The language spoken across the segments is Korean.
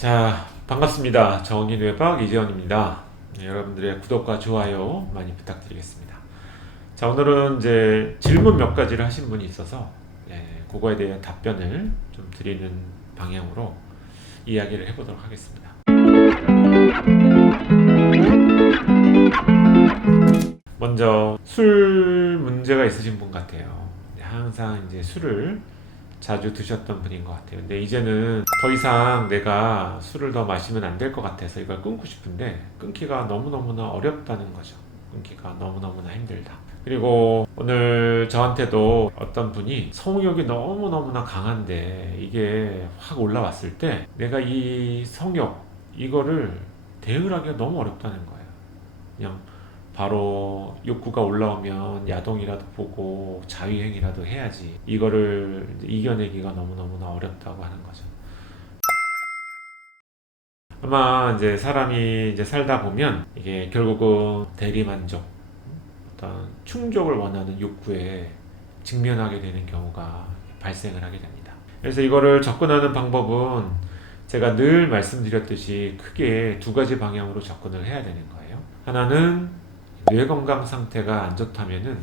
자, 반갑습니다. 정의뇌박 이재현입니다. 네, 여러분들의 구독과 좋아요 많이 부탁드리겠습니다. 자, 오늘은 이제 질문 몇 가지를 하신 분이 있어서 그거에 대한 답변을 좀 드리는 방향으로 이야기를 해보도록 하겠습니다. 먼저 술 문제가 있으신 분 같아요. 항상 이제 술을 자주 드셨던 분인 것 같아요. 근데 이제는 더 이상 내가 술을 더 마시면 안 될 것 같아서 이걸 끊고 싶은데 끊기가 너무너무나 어렵다는 거죠. 끊기가 너무너무나 힘들다. 그리고 오늘 저한테도 어떤 분이 성욕이 너무너무나 강한데 이게 확 올라왔을 때 내가 이 성욕 이거를 대응을 하기가 너무 어렵다는 거예요. 그냥 바로 욕구가 올라오면 야동이라도 보고 자위행이라도 해야지 이거를 이겨내기가 너무너무나 어렵다고 하는 거죠. 아마 이제 사람이 이제 살다 보면 이게 결국은 대리만족, 어떤 충족을 원하는 욕구에 직면하게 되는 경우가 발생을 하게 됩니다. 그래서 이거를 접근하는 방법은 제가 늘 말씀드렸듯이 크게 두 가지 방향으로 접근을 해야 되는 거예요. 하나는 뇌 건강 상태가 안 좋다면은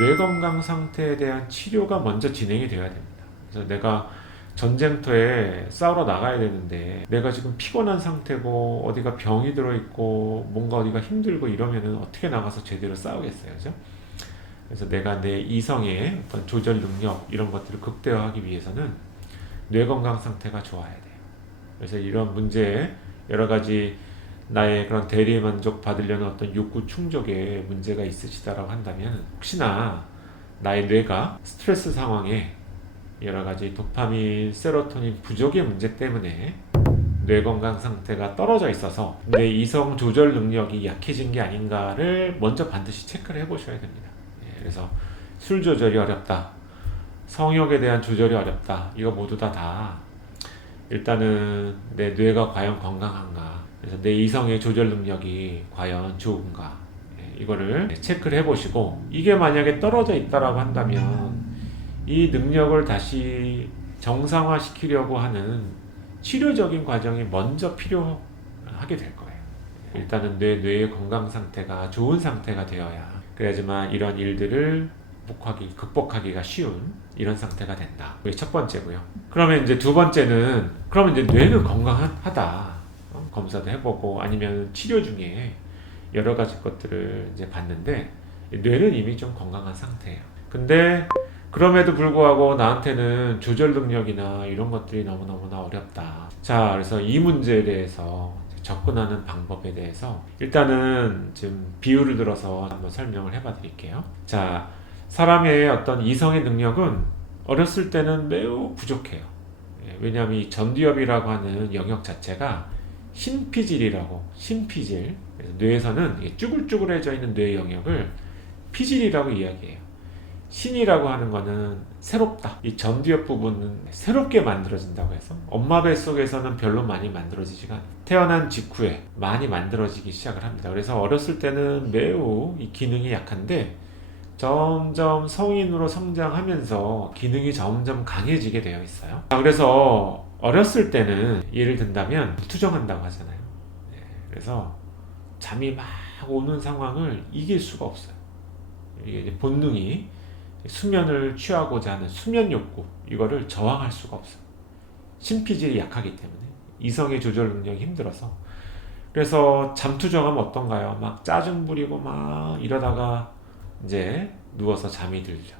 뇌 건강 상태에 대한 치료가 먼저 진행이 되어야 됩니다. 그래서 내가 전쟁터에 싸우러 나가야 되는데 내가 지금 피곤한 상태고 어디가 병이 들어있고 뭔가 어디가 힘들고 이러면은 어떻게 나가서 제대로 싸우겠어요, 그죠? 그래서 내가 내 이성의 어떤 조절 능력 이런 것들을 극대화하기 위해서는 뇌 건강 상태가 좋아야 돼요. 그래서 이런 문제에 여러 가지 나의 그런 대리 만족 받으려는 어떤 욕구 충족에 문제가 있으시다라고 한다면 혹시나 나의 뇌가 스트레스 상황에 여러 가지 도파민, 세로토닌 부족의 문제 때문에 뇌 건강 상태가 떨어져 있어서 내 이성 조절 능력이 약해진 게 아닌가를 먼저 반드시 체크를 해보셔야 됩니다. 그래서 술 조절이 어렵다, 성욕에 대한 조절이 어렵다, 이거 모두 다 일단은 내 뇌가 과연 건강한가, 그래서 내 이성의 조절 능력이 과연 좋은가, 이거를 체크를 해보시고 이게 만약에 떨어져 있다라고 한다면 이 능력을 다시 정상화 시키려고 하는 치료적인 과정이 먼저 필요하게 될 거예요. 일단은 뇌의 건강 상태가 좋은 상태가 되어야 그래야지만 이런 일들을 극복하기가 쉬운 이런 상태가 된다. 그게 첫 번째고요. 그러면 이제 두 번째는 그러면 이제 뇌는 건강하다. 검사도 해보고 아니면 치료 중에 여러 가지 것들을 이제 봤는데 뇌는 이미 좀 건강한 상태예요. 근데 그럼에도 불구하고 나한테는 조절 능력이나 이런 것들이 너무너무나 어렵다. 자, 그래서 이 문제에 대해서 접근하는 방법에 대해서 일단은 지금 비유를 들어서 한번 설명을 해봐 드릴게요. 자, 사람의 어떤 이성의 능력은 어렸을 때는 매우 부족해요. 왜냐하면 이 전두엽이라고 하는 영역 자체가 신피질, 그래서 뇌에서는 쭈글쭈글해져 있는 뇌 영역을 피질이라고 이야기해요. 신이라고 하는 거는 새롭다. 이 전두엽 부분은 새롭게 만들어진다고 해서 엄마 뱃속에서는 별로 많이 만들어지지가 않아요. 태어난 직후에 많이 만들어지기 시작을 합니다. 그래서 어렸을 때는 매우 이 기능이 약한데 점점 성인으로 성장하면서 기능이 점점 강해지게 되어 있어요. 그래서 어렸을 때는 예를 든다면 투정한다고 하잖아요. 그래서 잠이 막 오는 상황을 이길 수가 없어요. 이게 이제 본능이 수면을 취하고자 하는 수면 욕구 이거를 저항할 수가 없어요. 신피질이 약하기 때문에 이성의 조절 능력이 힘들어서. 그래서 잠투정하면 어떤가요? 막 짜증 부리고 막 이러다가 이제 누워서 잠이 들죠.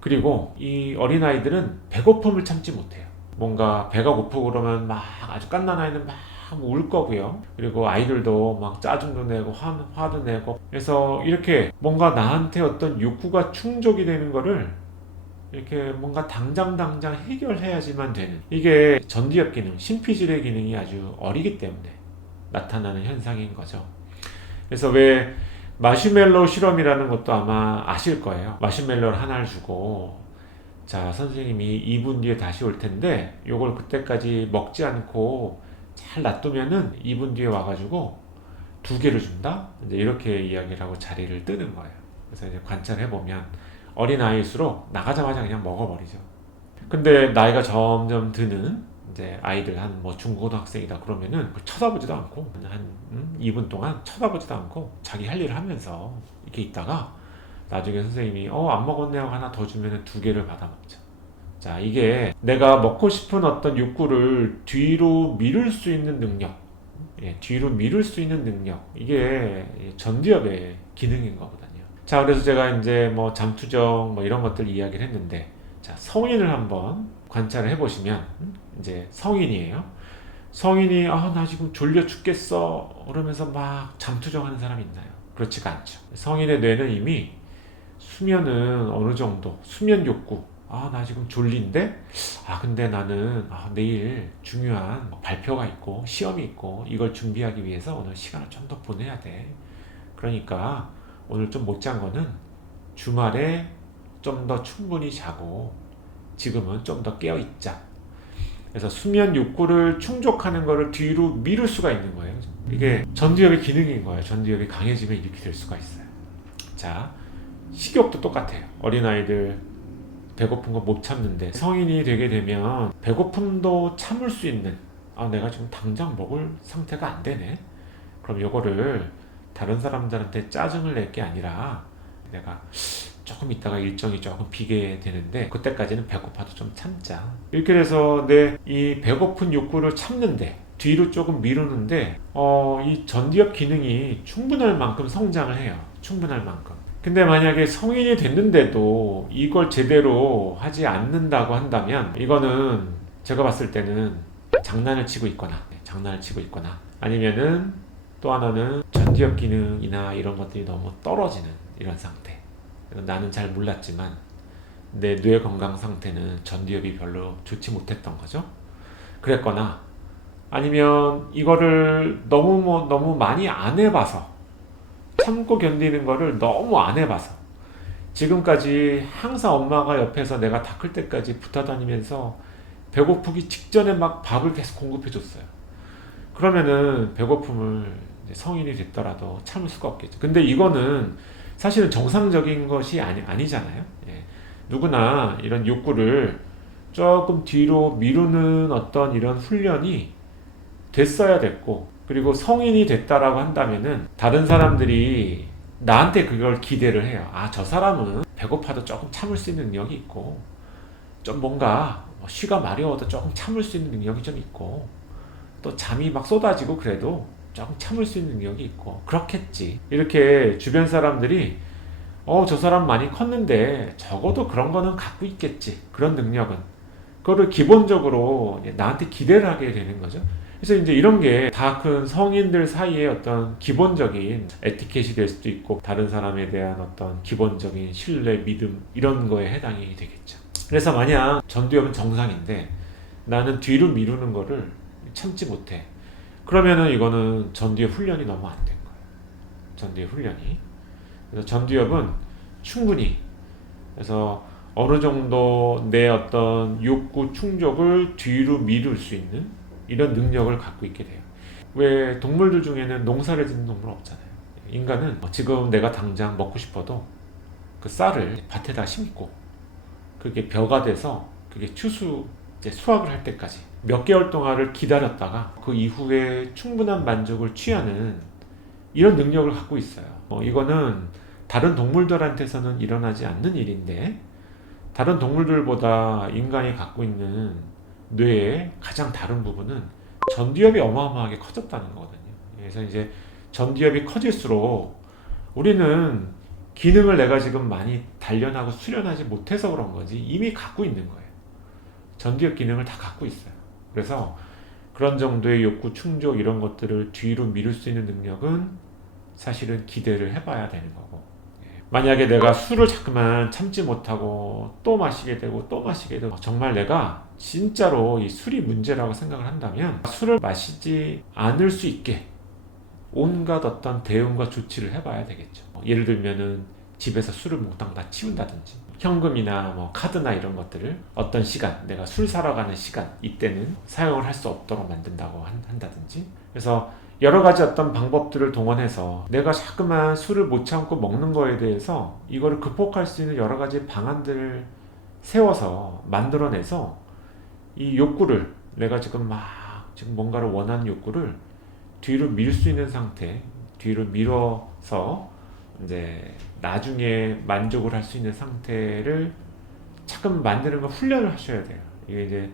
그리고 이 어린아이들은 배고픔을 참지 못해요. 뭔가 배가 고프고 그러면 막 아주 갓난 아이는 막 울 거고요. 그리고 아이들도 막 짜증도 내고 화도 내고. 그래서 이렇게 뭔가 나한테 어떤 욕구가 충족이 되는 거를 이렇게 뭔가 당장 해결해야지만 되는, 이게 전두엽 기능, 신피질의 기능이 아주 어리기 때문에 나타나는 현상인 거죠. 그래서 왜 마시멜로 실험이라는 것도 아마 아실 거예요. 마시멜로를 하나를 주고 자, 선생님이 2분 뒤에 다시 올 텐데 요걸 그때까지 먹지 않고 잘 놔두면은 2분 뒤에 와가지고 2개를 준다? 이제 이렇게 이야기를 하고 자리를 뜨는 거예요. 그래서 이제 관찰해보면 어린아이일수록 나가자마자 그냥 먹어버리죠. 근데 나이가 점점 드는 이제 아이들 한 뭐 중고등학생이다 그러면은 그걸 쳐다보지도 않고 한 2분 동안 쳐다보지도 않고 자기 할 일을 하면서 이렇게 있다가 나중에 선생님이 안 먹었네 하고 하나 더 주면은 2개를 받아 먹죠. 자, 이게 내가 먹고 싶은 어떤 욕구를 뒤로 미룰 수 있는 능력, 뒤로 미룰 수 있는 능력, 이게 전두엽의 기능인 거거든요. 자, 그래서 제가 이제 뭐 잠투정 뭐 이런 것들 이야기를 했는데, 자, 성인을 한번 관찰을 해보시면, 이제 성인이에요. 성인이 나 지금 졸려 죽겠어 그러면서 막 잠투정 하는 사람이 있나요? 그렇지가 않죠. 성인의 뇌는 이미 수면은 어느 정도, 수면 욕구, 나 지금 졸린데 근데 나는 내일 중요한 발표가 있고 시험이 있고 이걸 준비하기 위해서 오늘 시간을 좀 더 보내야 돼. 그러니까 오늘 좀 못 잔 거는 주말에 좀 더 충분히 자고 지금은 좀 더 깨어 있자. 그래서 수면 욕구를 충족하는 거를 뒤로 미룰 수가 있는 거예요. 이게 전두엽의 기능인 거예요. 전두엽이 강해지면 이렇게 될 수가 있어요. 자, 식욕도 똑같아요. 어린아이들 배고픈 거 못 참는데 성인이 되게 되면 배고픔도 참을 수 있는, 내가 지금 당장 먹을 상태가 안 되네. 그럼 요거를 다른 사람들한테 짜증을 낼 게 아니라 내가 조금 있다가 일정이 조금 비게 되는데 그때까지는 배고파도 좀 참자. 이렇게 돼서 내 이 배고픈 욕구를 참는데 뒤로 조금 미루는데 이 전두엽 기능이 충분할 만큼 성장을 해요. 충분할 만큼. 근데 만약에 성인이 됐는데도 이걸 제대로 하지 않는다고 한다면 이거는 제가 봤을 때는 장난을 치고 있거나 아니면은 또 하나는 전두엽 기능이나 이런 것들이 너무 떨어지는 이런 상태. 나는 잘 몰랐지만 내 뇌 건강 상태는 전두엽이 별로 좋지 못했던 거죠. 그랬거나 아니면 이거를 너무 많이 안 해봐서, 참고 견디는 거를 너무 안 해봐서 지금까지 항상 엄마가 옆에서 내가 다 클 때까지 붙어 다니면서 배고프기 직전에 막 밥을 계속 공급해 줬어요. 그러면은 배고픔을 이제 성인이 됐더라도 참을 수가 없겠죠. 근데 이거는 사실은 정상적인 것이 아니잖아요. 누구나 이런 욕구를 조금 뒤로 미루는 어떤 이런 훈련이 됐어야 됐고, 그리고 성인이 됐다라고 한다면은 다른 사람들이 나한테 그걸 기대를 해요. 저 사람은 배고파도 조금 참을 수 있는 능력이 있고, 좀 뭔가 쉬가 마려워도 조금 참을 수 있는 능력이 좀 있고, 또 잠이 막 쏟아지고 그래도 조금 참을 수 있는 능력이 있고 그렇겠지. 이렇게 주변 사람들이 저 사람 많이 컸는데 적어도 그런 거는 갖고 있겠지. 그런 능력은. 그거를 기본적으로 나한테 기대를 하게 되는 거죠. 그래서 이제 이런 게 다 큰 성인들 사이에 어떤 기본적인 에티켓이 될 수도 있고 다른 사람에 대한 어떤 기본적인 신뢰, 믿음 이런 거에 해당이 되겠죠. 그래서 만약 전두엽은 정상인데 나는 뒤로 미루는 거를 참지 못해. 그러면은 이거는 전두엽 훈련이 너무 안 된 거예요. 전두엽 훈련이. 그래서 전두엽은 충분히, 그래서 어느 정도 내 어떤 욕구 충족을 뒤로 미룰 수 있는 이런 능력을 갖고 있게 돼요. 왜 동물들 중에는 농사를 짓는 동물 없잖아요. 인간은 지금 내가 당장 먹고 싶어도 그 쌀을 밭에다 심고 그게 벼가 돼서 그게 이제 수확을 할 때까지 몇 개월 동안을 기다렸다가 그 이후에 충분한 만족을 취하는 이런 능력을 갖고 있어요. 이거는 다른 동물들한테서는 일어나지 않는 일인데 다른 동물들보다 인간이 갖고 있는 뇌의 가장 다른 부분은 전두엽이 어마어마하게 커졌다는 거거든요. 그래서 이제 전두엽이 커질수록 우리는 기능을 내가 지금 많이 단련하고 수련하지 못해서 그런 거지 이미 갖고 있는 거예요. 전두엽 기능을 다 갖고 있어요. 그래서 그런 정도의 욕구 충족 이런 것들을 뒤로 미룰 수 있는 능력은 사실은 기대를 해봐야 되는 거고, 만약에 내가 술을 자꾸만 참지 못하고 또 마시게 되고 정말 내가 진짜로 이 술이 문제라고 생각을 한다면 술을 마시지 않을 수 있게 온갖 어떤 대응과 조치를 해봐야 되겠죠. 예를 들면은 집에서 술을 몽땅 다 치운다든지 현금이나 카드나 이런 것들을 어떤 시간, 내가 술 사러 가는 시간 이때는 사용을 할 수 없도록 만든다고 한다든지, 그래서 여러 가지 어떤 방법들을 동원해서 내가 자꾸만 술을 못 참고 먹는 거에 대해서 이거를 극복할 수 있는 여러 가지 방안들을 세워서 만들어내서 이 욕구를 내가 지금 뭔가를 원하는 욕구를 뒤로 밀 수 있는 상태, 뒤로 밀어서 이제 나중에 만족을 할 수 있는 상태를 자꾸 만드는 걸 훈련을 하셔야 돼요. 이게 이제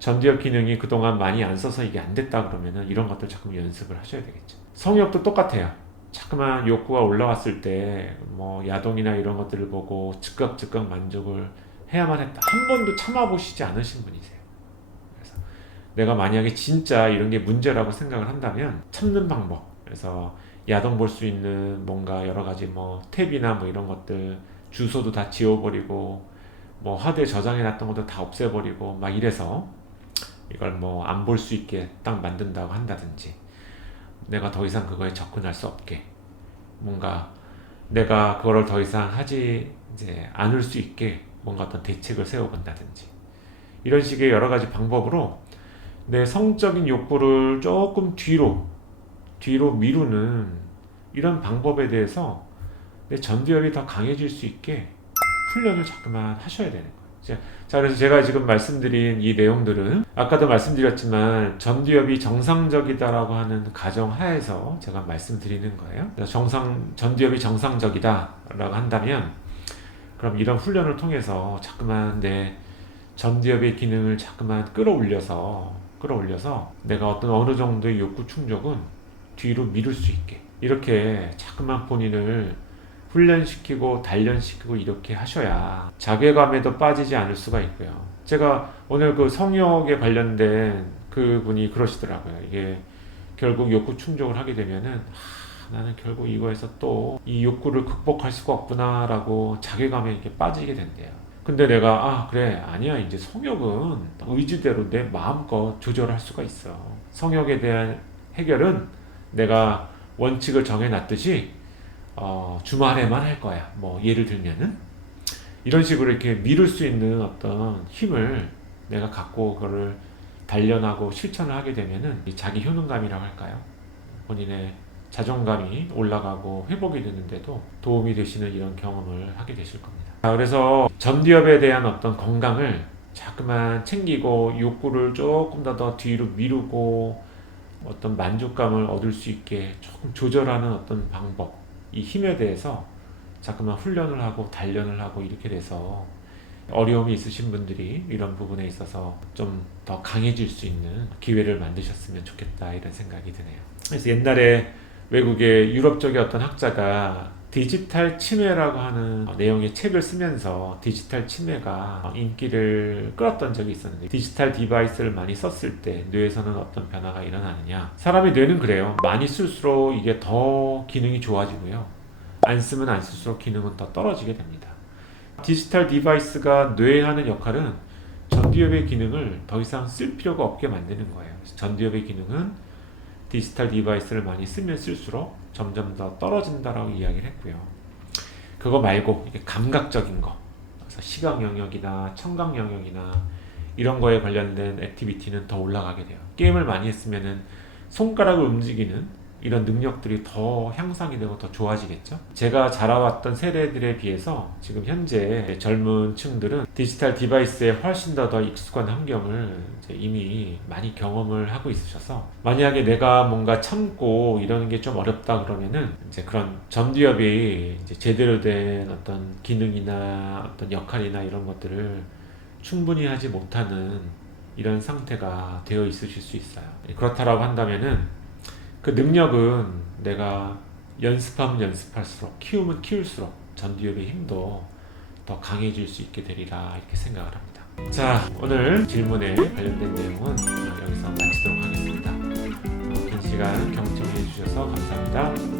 전두엽 기능이 그동안 많이 안 써서 이게 안 됐다 그러면은 이런 것들 자꾸 연습을 하셔야 되겠죠. 성욕도 똑같아요. 자꾸만 욕구가 올라왔을 때 뭐 야동이나 이런 것들을 보고 즉각 만족을 해야만 했다. 한 번도 참아보시지 않으신 분이세요. 그래서 내가 만약에 진짜 이런 게 문제라고 생각을 한다면 참는 방법. 그래서 야동 볼 수 있는 뭔가 여러 가지 뭐 탭이나 뭐 이런 것들 주소도 다 지워버리고 뭐 하드에 저장해 놨던 것도 다 없애버리고 막 이래서 이걸 뭐 안 볼 수 있게 딱 만든다고 한다든지, 내가 더 이상 그거에 접근할 수 없게 뭔가 내가 그거를 더 이상 하지 이제 않을 수 있게 뭔가 어떤 대책을 세워본다든지, 이런 식의 여러 가지 방법으로 내 성적인 욕구를 조금 뒤로 미루는 이런 방법에 대해서 내 전두엽이 더 강해질 수 있게 훈련을 자꾸만 하셔야 되는 거예요. 자, 그래서 제가 지금 말씀드린 이 내용들은 아까도 말씀드렸지만 전두엽이 정상적이다라고 하는 가정하에서 제가 말씀드리는 거예요. 전두엽이 정상적이다라고 한다면 그럼 이런 훈련을 통해서 자꾸만 내 전두엽의 기능을 자꾸만 끌어올려서 내가 어느 정도의 욕구 충족은 뒤로 미룰 수 있게 이렇게 자꾸만 본인을 훈련시키고 단련시키고 이렇게 하셔야 자괴감에도 빠지지 않을 수가 있고요. 제가 오늘 그 성욕에 관련된 그분이 그러시더라고요. 이게 결국 욕구 충족을 하게 되면은 나는 결국 이거에서 또 이 욕구를 극복할 수가 없구나 라고 자괴감에 이렇게 빠지게 된대요. 근데 내가 그래 아니야, 이제 성욕은 의지대로 내 마음껏 조절할 수가 있어. 성욕에 대한 해결은 내가 원칙을 정해놨듯이 주말에만 할 거야. 뭐 예를 들면은 이런 식으로 이렇게 미룰 수 있는 어떤 힘을 내가 갖고 그거를 단련하고 실천을 하게 되면은 이 자기 효능감이라고 할까요? 본인의 자존감이 올라가고 회복이 되는데도 도움이 되시는 이런 경험을 하게 되실 겁니다. 그래서 전두엽에 대한 어떤 건강을 자꾸만 챙기고 욕구를 조금 더 뒤로 미루고 어떤 만족감을 얻을 수 있게 조금 조절하는 어떤 방법, 이 힘에 대해서 자꾸만 훈련을 하고 단련을 하고 이렇게 돼서 어려움이 있으신 분들이 이런 부분에 있어서 좀 더 강해질 수 있는 기회를 만드셨으면 좋겠다, 이런 생각이 드네요. 그래서 옛날에 외국의 유럽 쪽의 어떤 학자가 디지털 치매라고 하는 내용의 책을 쓰면서 디지털 치매가 인기를 끌었던 적이 있었는데, 디지털 디바이스를 많이 썼을 때 뇌에서는 어떤 변화가 일어나느냐. 사람의 뇌는 그래요. 많이 쓸수록 이게 더 기능이 좋아지고요, 안 쓰면 안 쓸수록 기능은 더 떨어지게 됩니다. 디지털 디바이스가 뇌에 하는 역할은 전두엽의 기능을 더 이상 쓸 필요가 없게 만드는 거예요. 전두엽의 기능은 디지털 디바이스를 많이 쓰면 쓸수록 점점 더 떨어진다라고 이야기를 했고요. 그거 말고 이게 감각적인 거, 그래서 시각 영역이나 청각 영역이나 이런 거에 관련된 액티비티는 더 올라가게 돼요. 게임을 많이 했으면은 손가락을 움직이는 이런 능력들이 더 향상이 되고 더 좋아지겠죠. 제가 자라왔던 세대들에 비해서 지금 현재 젊은 층들은 디지털 디바이스에 훨씬 더 익숙한 환경을 이제 이미 많이 경험을 하고 있으셔서, 만약에 내가 뭔가 참고 이러는 게 좀 어렵다 그러면은 이제 그런 전두엽이 이제 제대로 된 어떤 기능이나 어떤 역할이나 이런 것들을 충분히 하지 못하는 이런 상태가 되어 있으실 수 있어요. 그렇다라고 한다면은 그 능력은 내가 연습하면 연습할수록, 키우면 키울수록 전두엽의 힘도 더 강해질 수 있게 되리라, 이렇게 생각을 합니다. 자, 오늘 질문에 관련된 내용은 여기서 마치도록 하겠습니다. 긴 시간 경청해 주셔서 감사합니다.